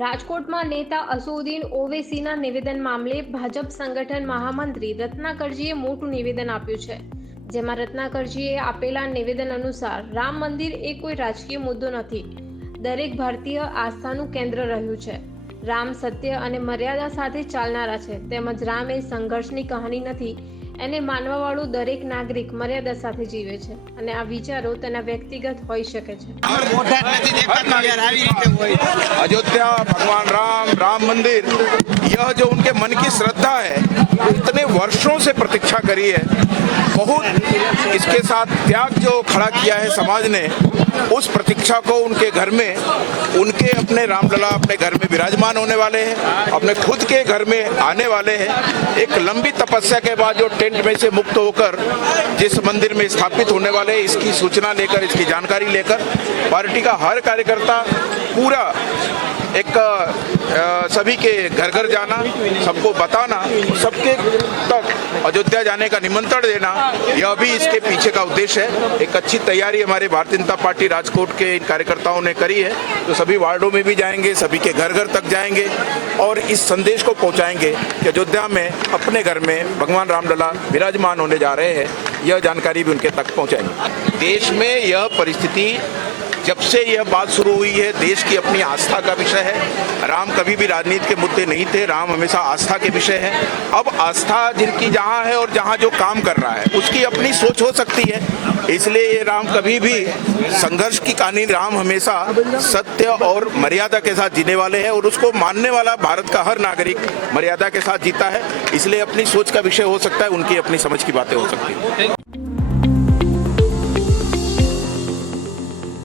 રાજકોટમાં નેતા અસુદ્દીન ઓવેસીના નિવેદન મામલે ભાજપ સંગઠન મહામંત્રી રત્નાકરજીએ મોટું નિવેદન આપ્યું છે. જેમાં રત્નાકરજીએ આપેલા નિવેદન અનુસાર રામ મંદિર એ કોઈ રાજકીય મુદ્દો નથી. દરેક ભારતીય આસ્થાનું કેન્દ્ર રહ્યું છે. રામ સત્ય અને મર્યાદા સાથે ચાલનારા છે. તેમજ રામ એ સંઘર્ષની કહાની નથી. એને માનવાવાળું દરેક નાગરિક મર્યાદા સાથે જીવે છે અને આ વિચારો તેના વ્યક્તિગત હોઈ શકે છે મોઢા જ નથી દેખાતા યાર આવી રીતે હોય अयोध्या भगवान राम राम मंदिर यह जो उनके मन की श्रद्धा है जो इतने वर्षों से प्रतीक्षा करी है। बहुत इसके साथ त्याग जो खड़ा किया है समाज ने, उस प्रतीक्षा को उनके घर में, उनके अपने रामलला अपने घर में विराजमान होने वाले हैं, अपने खुद के घर में आने वाले हैं। एक लंबी तपस्या के बाद जो टेंट में से मुक्त होकर जिस मंदिर में स्थापित होने वाले हैं इसकी सूचना लेकर, इसकी जानकारी लेकर, पार्टी का हर कार्यकर्ता पूरा एक सभी के घर घर जाना, सबको बताना, सबके अयोध्या जाने का निमंत्रण देना यह भी इसके पीछे का उद्देश्य है। एक अच्छी तैयारी हमारे भारतीय जनता पार्टी राजकोट के इन कार्यकर्ताओं ने करी है। तो सभी वार्डों में भी जाएँगे सभी के घर घर तक जाएँगे और इस संदेश को पहुंचाएँगे कि अयोध्या में अपने घर में भगवान रामलला विराजमान होने जा रहे हैं। यह जानकारी भी उनके तक पहुंचाएँगे। देश में यह परिस्थिति जब से यह बात शुरू हुई है, देश की अपनी आस्था का विषय है। राम कभी भी राजनीति के मुद्दे नहीं थे, राम हमेशा आस्था के विषय है। अब आस्था जिनकी जहाँ है और जहाँ जो काम कर रहा है, उसकी अपनी सोच हो सकती है। इसलिए ये राम कभी भी संघर्ष की कहानी, राम हमेशा सत्य और मर्यादा के साथ जीने वाले हैं और उसको मानने वाला भारत का हर नागरिक मर्यादा के साथ जीता है। इसलिए अपनी सोच का विषय हो सकता है, उनकी अपनी समझ की बातें हो सकती है।